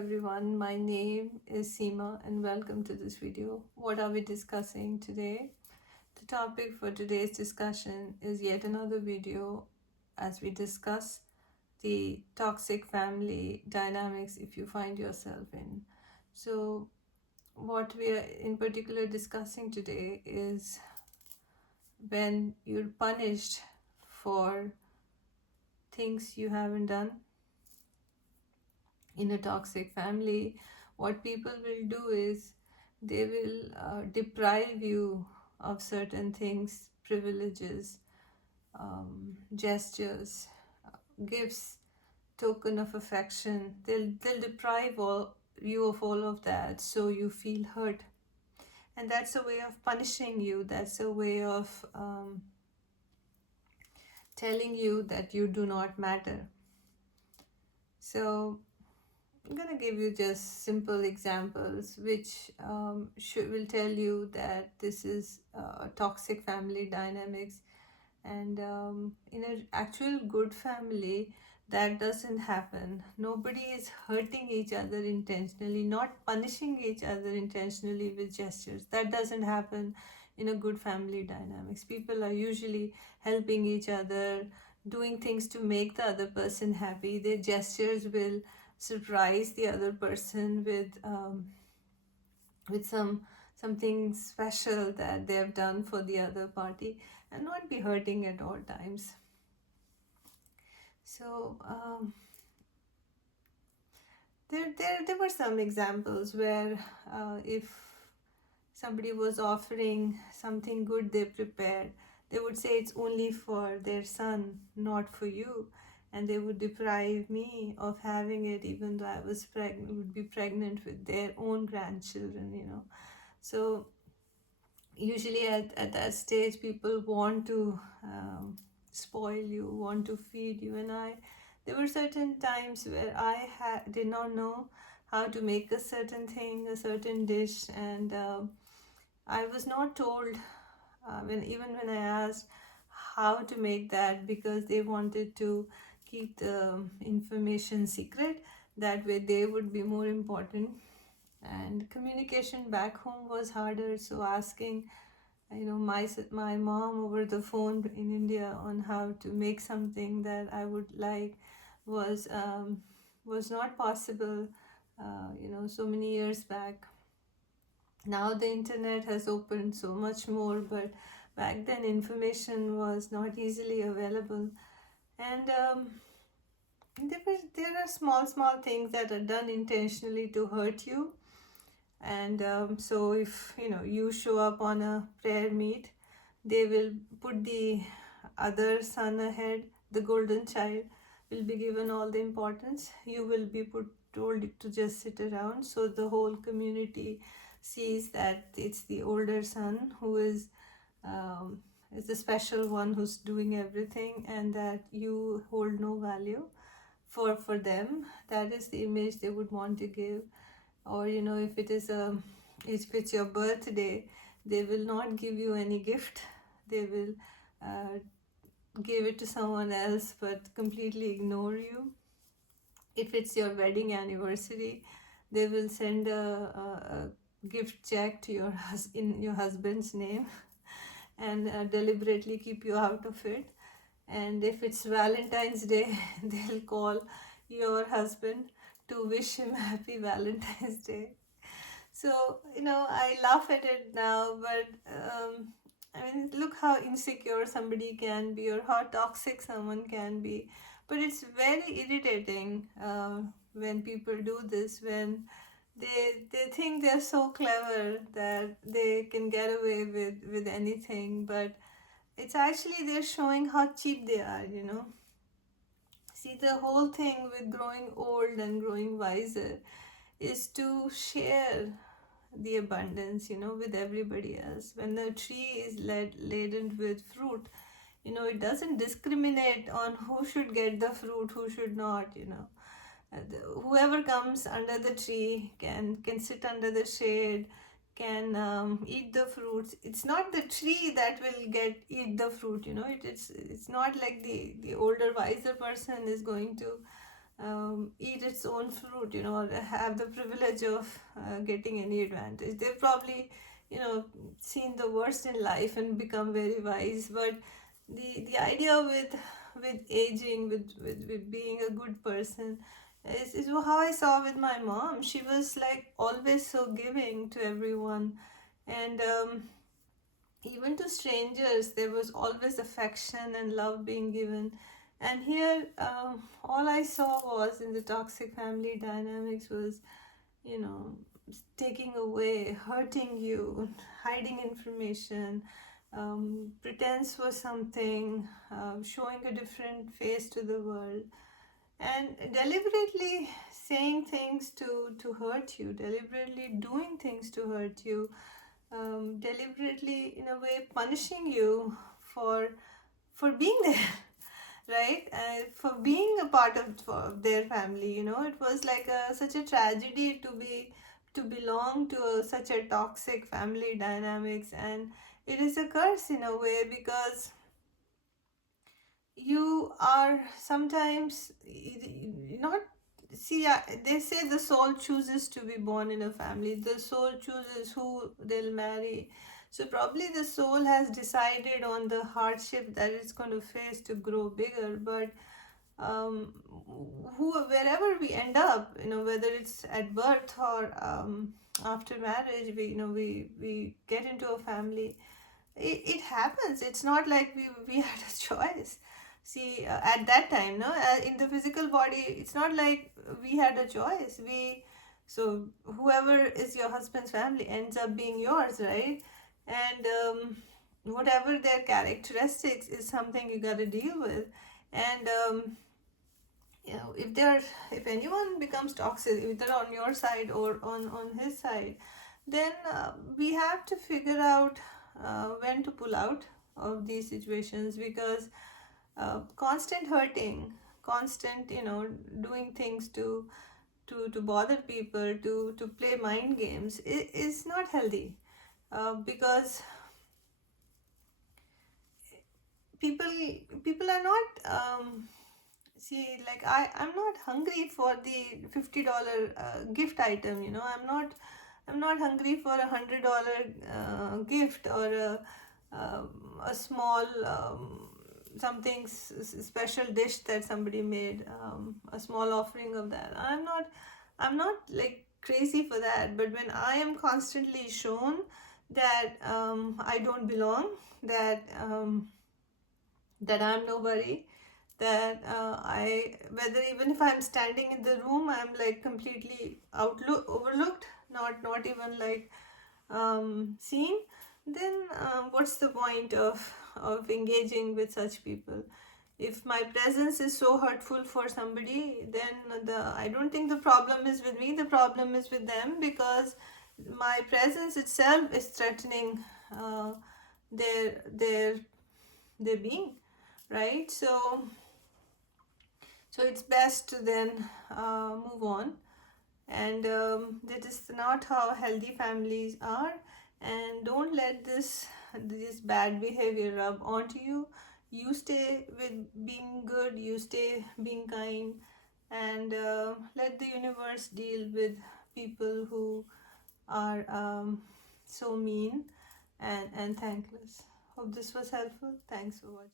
everyone, my name is Seema and welcome to this video. What are we discussing today? The topic for today's discussion is yet another video as we discuss the toxic family dynamics if you find yourself in. So what we are in particular discussing today is when you're punished for things you haven't done in a toxic family. What people will do is they will deprive you of certain things, privileges, gestures, gifts, token of affection. They'll deprive you of all of that, so you feel hurt, and that's a way of punishing you. That's a way of telling you that you do not matter. So I'm going to give you just simple examples which will tell you that this is toxic family dynamics. And in an actual good family, that doesn't happen. Nobody is hurting each other intentionally, not punishing each other intentionally with gestures. That doesn't happen in a good family dynamics. People are usually helping each other, doing things to make the other person happy. Their gestures will surprise the other person with something special that they have done for the other party, and not be hurting at all times. So there were some examples where if somebody was offering something good they prepared, they would say it's only for their son, not for you, and they would deprive me of having it even though I was pregnant, would be pregnant with their own grandchildren. So usually at that stage people want to spoil you, want to feed you, and there were certain times where I did not know how to make a certain thing, a certain dish, and I was not told when I asked how to make that, because they wanted to keep the information secret. That way they would be more important, and communication back home was harder. So asking my mom over the phone in India on how to make something that I would like was not possible so many years back. Now the internet has opened so much more, but back then information was not easily available. And there are small things that are done intentionally to hurt you. And so if you show up on a prayer meet, they will put the other son ahead. The golden child will be given all the importance. You will be told to just sit around, so the whole community sees that it's the older son who is the special one who's doing everything, and that you hold no value for them. That is the image they would want to give. Or if it's your birthday, they will not give you any gift. They will give it to someone else but completely ignore you. If it's your wedding anniversary, they will send a gift check to in your husband's name and deliberately keep you out of it. And if it's Valentine's Day, they'll call your husband to wish him happy Valentine's Day. So I laugh at it now, but look how insecure somebody can be, or how toxic someone can be. But it's very irritating when people do this, when they think they're so clever that they can get away with anything, but it's actually they're showing how cheap they are. See, the whole thing with growing old and growing wiser is to share the abundance with everybody else. When the tree is laden with fruit, it doesn't discriminate on who should get the fruit, who should not. Whoever comes under the tree can sit under the shade, can eat the fruits. It's not the tree that will eat the fruit. It's not like the older wiser person is going to eat its own fruit, or have the privilege of getting any advantage. They've probably, seen the worst in life and become very wise. But the idea with aging, with being a good person, is how I saw with my mom. She was like always so giving to everyone, and even to strangers there was always affection and love being given. And here, all I saw was in the toxic family dynamics was, you know taking away, hurting you, hiding information, pretense for something, showing a different face to the world, and deliberately saying things to hurt you, deliberately doing things to hurt you, deliberately in a way punishing you for being there, right? For being a part of their family. It was like such a tragedy to belong to such a toxic family dynamics, and it is a curse in a way, because you are sometimes not. See, they say the soul chooses to be born in a family, the soul chooses who they'll marry. So probably the soul has decided on the hardship that it's going to face to grow bigger. But wherever we end up, whether it's at birth or after marriage, we get into a family. It happens. It's not like we had a choice. See, at that time, no, in the physical body, it's not like we had a choice. So whoever is your husband's family ends up being yours, right? And whatever their characteristics is something you got to deal with. And if anyone becomes toxic, either on your side or on his side, then we have to figure out when to pull out of these situations, because constant hurting, constant, doing things to bother people, to play mind games, is not healthy, because people people are not, see, like I'm not hungry for the $50 gift item. I'm not hungry for $100 gift, or a small, something special dish that somebody made, a small offering of that. I'm not like crazy for that. But when I am constantly shown that I don't belong, that I'm nobody, that whether even if I'm standing in the room, I'm like completely overlooked, not even like seen, then what's the point of engaging with such people? If my presence is so hurtful for somebody, then I don't think the problem is with me, the problem is with them, because my presence itself is threatening their their their being, right? So it's best to then move on. And that is not how healthy families are. And don't let this bad behavior rub onto you. You stay with being good, you stay being kind, and let the universe deal with people who are so mean and thankless. Hope this was helpful. Thanks for watching.